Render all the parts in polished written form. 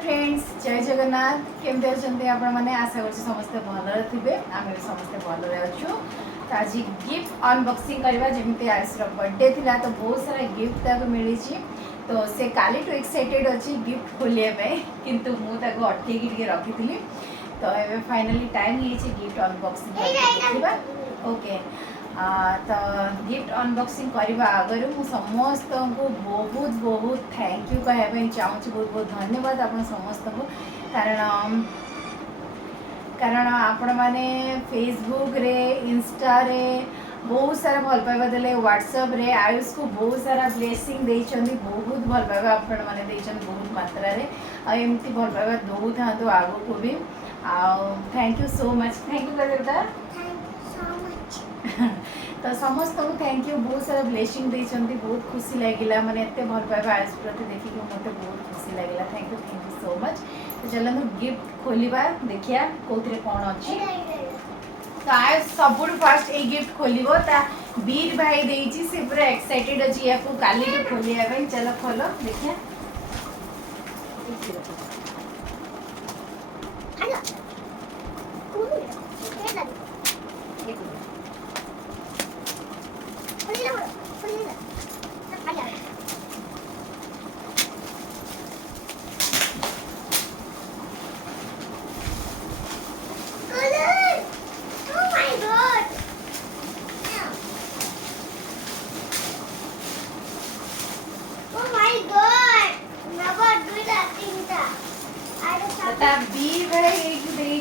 friends जय जगन्नाथ केमती अच्छा आपण मैंने आशा कर समस्ते भल थे आम भी समस्ते भल अच्छु तो आज गिफ्ट अनबॉक्सिंग करवा जमी आयुष बर्थडे थी तो बहुत सारा गिफ्ट ताको मिली तो से काली टू एक्साइटेड अच्छी गिफ्ट खोलिया किंतु मुझे अटक रखी तो ये फाइनली टाइम ये गिफ्ट अनबॉक्सिंग ओके तो गिफ्ट अनबॉक्सिंग करने आगर मु समस्त को बहुत बहुत थैंक यू कहवाई चाहूँगी बहुत बहुत धन्यवाद आप समस्त को कारण कारण आपण मैंने फेसबुक रे इंस्टा रे बहुत सारा भल पाइबा देले व्हाट्सएप रे आयुष को बहुत सारा ब्लेसिंग देइछंदी बहुत भल पाइबा आपण माने देइछन बहुत मात्रा रे आ एमती भल पाइबा दउ था तो आगो को भी आ thank you so much thank you बेटा तो समस्त को थैंक यू बहुत सारा ब्लेसिंग देइछंदी बहुत खुशी लागिला माने एते भल पाइबा आयुष प्रति देखि के मते बहुत खुशी लागिला थैंक यू सो मच तो चलो गिफ्ट खोलिबा देखिया कोथरे कोन अछि तो आज सबुठ फास्ट ए गिफ्ट खोलिबो ता वीर भाई देइची से पूरा एक्साइटेड अछि या को काली के खोलिया भाई चलो खोलो देखिया हेलो खोलो के लगे खोलिला खोलिला आया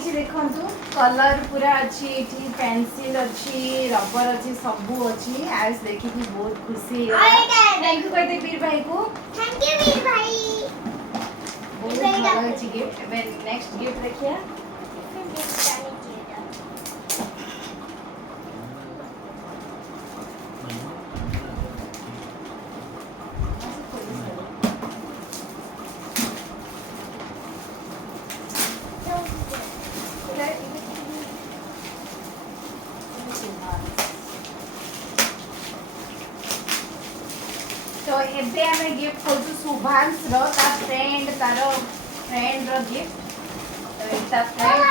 देखु कलर पूरा अच्छी एठी पेंसिल अच्छी रबर अच्छी सबू अच्छी आज देखी कि बहुत खुशी थैंक यू कहते वीर भाई को थैंक यू वीर भाई बहुत भलो अच्छी गिफ्ट एबे नेक्स्ट गिफ्ट देखिया तो एबे हमें गिफ्ट खोजु शुभांश रो ता फ्रेंड तारो फ्रेंड रो गिफ्ट तो इता फ्रेंड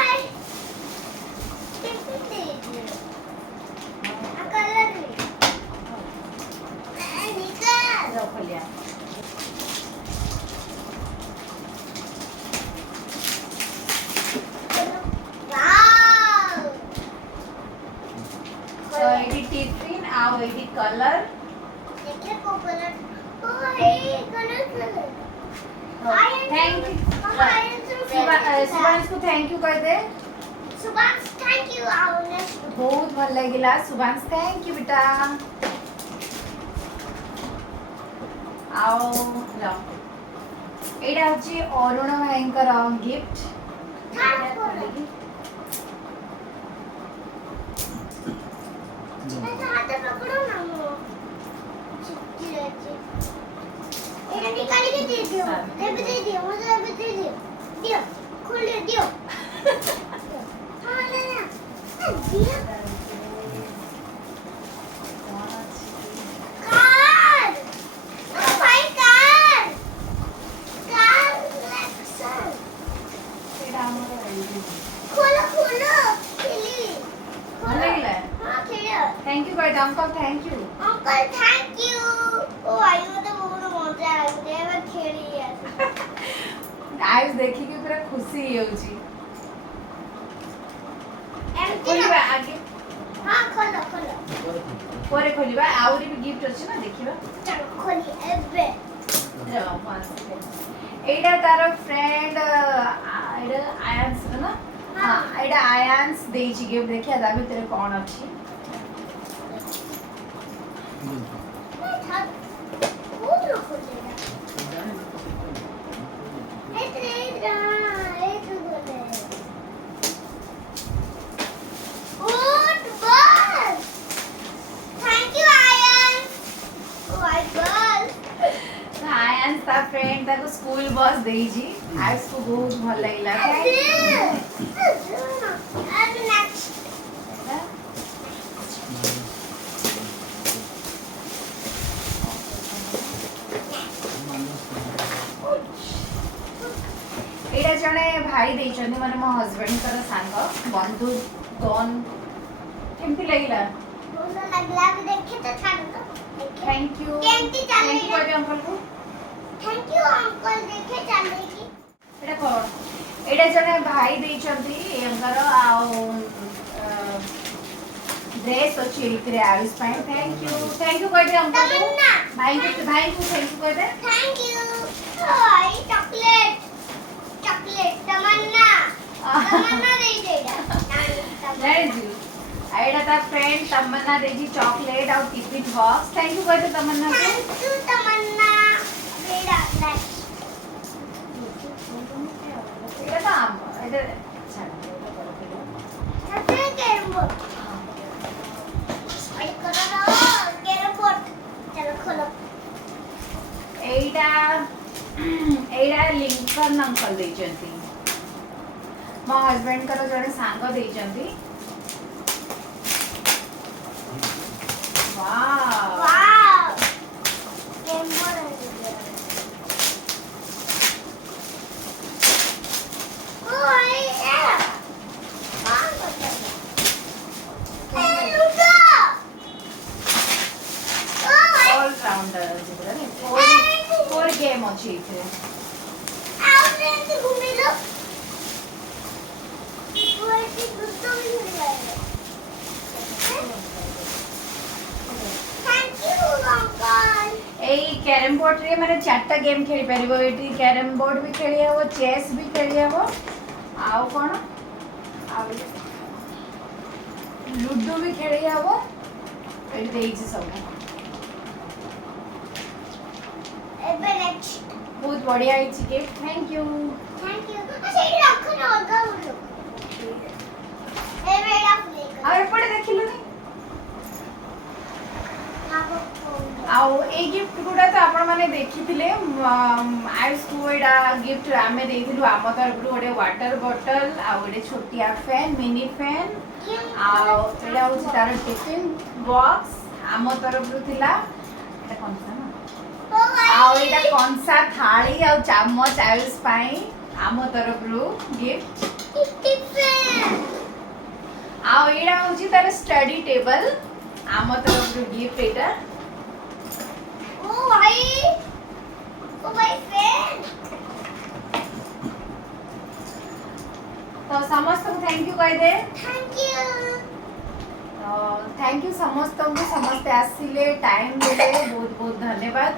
आ कलर निकाल रो खोलिया वाओ तो एडी टिफिन आ एडी कलर देखिए को कलर थैंक यू सुभाष को थैंक यू कह दे सुभाष थैंक यू बहुत भल लगिला सुभाष थैंक यू बेटा आओ लो एडा होची अरुण भाईंकर गिफ्ट हाथ पकड़ो ना निकाल के दे दियो दे दियो मुझे दे दियो दियो खोल दियो हां ना दियो कार ओ भाई कार लेक्सन एडा हमर खोलो खोलो खेली खोल लगला हां खेलो thank you guys uncle thank you ओ आयु तो बहुत मजा आया खेली आयुष देखी के पूरा खुशी होउची खोलिबा आगे हां खोलो खोलो परे खोलिबा आउरी भी गिफ्ट अछि ना देखिबा चलो खोली एबे चलो पास एडा तारो फ्रेंड एडा आयांस ना हां एडा आयांस देची गिफ्ट देखिया दा भीतर कोन अछि फ्रेंड ताको स्कूल बस देजी आज को बहुत भल लागला एटा जने भाई देइछन्ती माने मो हस्बैंड कर सांग बंधु गन केमती लागला बोलो लगला भी देखे तो छाड़ दो थैंक यू केमती चले थैंक यू अंकल को थैंक यू अंकल देखे चलेगी एटा कोन एटा जने भाई देइछन्ती एंकर आउ ड्रेस अच्छी इतरे आयुष पाए थैंक यू कह दे अंकल को भाई को थैंक यू कह दे थैंक यू भाई चॉकलेट चॉकलेट तमन्ना तमन्ना दे देगा थैंक यू आइडा ता फ्रेंड तमन्ना देजी चॉकलेट और टिफिन बॉक्स थैंक यू कह दे तमन्ना को थैंक यू तमन्ना बेड़ा दैट एटा तो आम एटा अच्छा सबसे कैरम बोर्ड आई करो कैरम बोर्ड चलो खोलो एटा एटा लिंकन अंकल देचंती मो हस्बैंड कर जने सांग देचंती वाव वाव कैरम बोर्ड ओ आई ए कौन करता है ए लुटो ओ आई ऑल राउंडर जिबरे फोर गेम अछि इथे आउट से घूमे लो वो ऐसे गुस्सा भी हो जाएगा thank you uncle AE carrom board रे माने चारटा गेम खेली परिबो एटी कैरम बोर्ड भी खेली हबो चेस भी खेली हबो आउ कोन आउ लूडो भी खेली हबो एटी देइछि सब एबे नेक्स्ट बहुत बढ़िया है गिफ्ट थैंक यू अच्छा ये रखो ना अलगा बोलो एबे रख ले और एपटे देखिलु नी आउ ए गिफ्ट गुडा तो आपण माने देखिथिले आयुष को एडा गिफ्ट आमे देइथिलु आम तरफ गोटे वाटर बॉटल आ गोटे छोटिया फैन मिनी फैन आउ एडा होछि तार टिफिन बॉक्स आम तरफ थिला एटा कोनसा ना आउ एटा कोनसा थाली आ चामच आयुष पाई आम तरफ गिफ्ट आउ एडा होछि तार स्टडी टेबल आम तरफ गिफ्ट एटा ओ भाई फैन तो समस्त को थैंक यू कह दे थैंक यू तो थैंक यू समस्त को समस्त आसिले टाइम देले बहुत बहुत धन्यवाद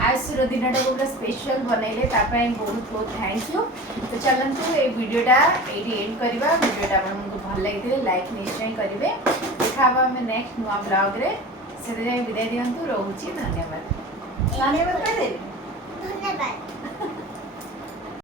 आयुषर दिनटा को स्पेशल बनैले तापाई बहुत बहुत थैंक यू तो चलंतु ए वीडियोटा एडी एंड करबा वीडियोटा आपनको भल लागिले लाइक निश्चय करिवे देखाबा हम नेक्स्ट नुवा ब्लॉग रे से विदाय दियंतु रहूची धन्यवाद धन्यवाद कह दे धन्यवाद